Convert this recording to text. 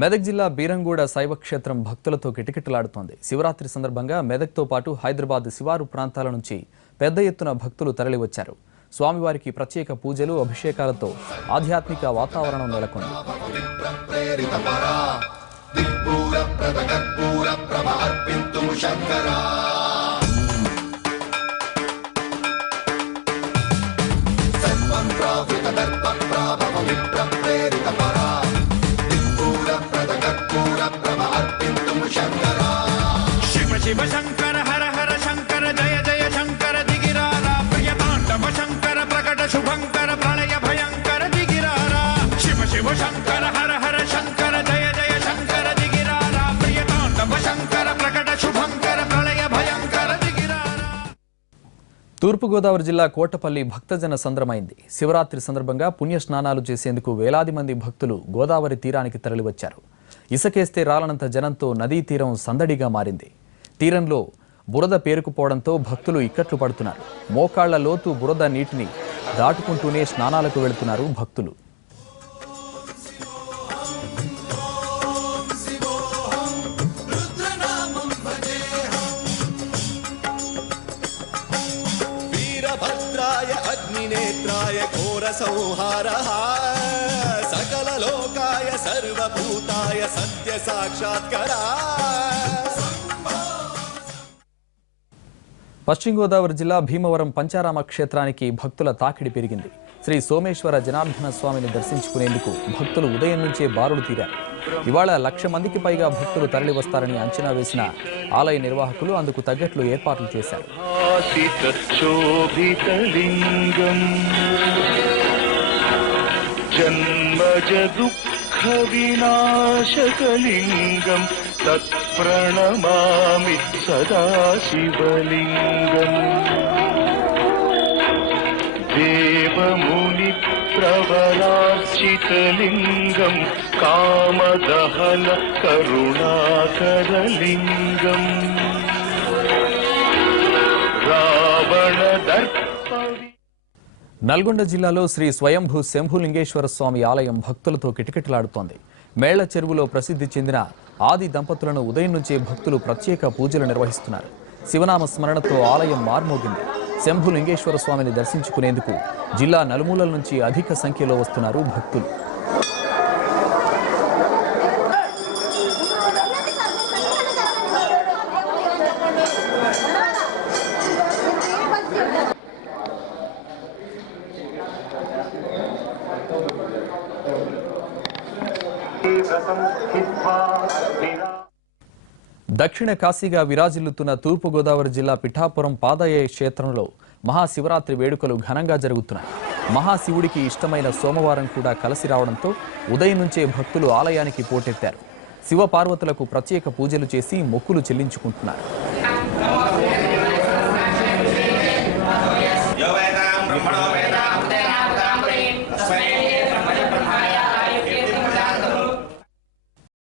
మెదక్ జిల్లా బీరంగూడ శైవ క్షేత్రం భక్తులతో కిటకిటలాడుతోంది. శివరాత్రి సందర్భంగా మెదక్తో పాటు హైదరాబాద్ శివారు ప్రాంతాల నుంచి పెద్ద ఎత్తున భక్తులు తరలివచ్చారు. స్వామివారికి ప్రత్యేక పూజలు, అభిషేకాలతో ఆధ్యాత్మిక వాతావరణం నెలకొంది. शिव शंकर हर हर शंकर जय जय शंकर दिगिरारा प्रिय तांडव शंकर प्रकट शुभंकर प्रलय भयंकर दिगिरारा शिव शिव शंकर हर हर शंकर जय जय शंकर दिगिरारा प्रिय तांडव शंकर प्रकट शुभंकर प्रलय भयंकर दिगिरारा. తూర్పుగోదావరి జిల్లా కోటపల్లి భక్తజన సంద్రమైంది. శివరాత్రి సందర్భంగా పుణ్య స్నానాలు చేసేందుకు వేలాది మంది భక్తులు గోదావరి తీరానికి తరలివచ్చారు. ఇసుకేస్తే రాలనంత జనంతో నదీ తీరం సందడిగా మారింది. తీరంలో బురద పేరుకుపోవడంతో భక్తులు ఇక్కట్లు పడుతున్నారు. మోకాళ్ల లోతు బురద నీటిని దాటుకుంటూనే స్నానాలకు వెళుతున్నారు భక్తులు. వీరభద్రాయ అగ్నినేత్రాయ ఘోర సంహారః సకల లోకాయ సర్వభూతాయ సత్య సాక్షాత్కారా. పశ్చిమ గోదావరి జిల్లా భీమవరం పంచారామ క్షేత్రానికి భక్తుల తాకిడి పెరిగింది. శ్రీ సోమేశ్వర జనార్దన స్వామిని దర్శించుకునేందుకు భక్తులు ఉదయం నుంచే బారులు తీరారు. ఇవాళ 1,00,000 మందికి పైగా భక్తులు తరలి వస్తారని అంచనా వేసిన ఆలయ నిర్వాహకులు అందుకు తగ్గట్లు ఏర్పాట్లు చేశారు. వినాశకలింగం తత్ప్రణమామి సదా శివలింగం దేవముని ప్రవరార్చితలింగం కామదహన కరుణాకరలింగం రావణ దర్ప. నల్గొండ జిల్లాలో శ్రీ స్వయంభూ శంభులింగేశ్వర స్వామి ఆలయం భక్తులతో కిటకిటలాడుతోంది. మేళ్ల చెరువులో ప్రసిద్ధి చెందిన ఆది దంపతులను ఉదయం నుంచే భక్తులు ప్రత్యేక పూజలు నిర్వహిస్తున్నారు. శివనామ స్మరణతో ఆలయం మార్మోగింది. శంభులింగేశ్వర స్వామిని దర్శించుకునేందుకు జిల్లా నలుమూలల నుంచి అధిక సంఖ్యలో వస్తున్నారు భక్తులు. దక్షిణ కాశీగా విరాజిల్లుతున్న తూర్పుగోదావరి జిల్లా పిఠాపురం పాదయ క్షేత్రంలో మహాశివరాత్రి వేడుకలు ఘనంగా జరుగుతున్నాయి. మహాశివుడికి ఇష్టమైన సోమవారం కూడా కలిసి రావడంతో ఉదయం నుంచే భక్తులు ఆలయానికి పోటెత్తారు. శివ పార్వతులకు ప్రత్యేక పూజలు చేసి మొక్కులు చెల్లించుకుంటున్నారు.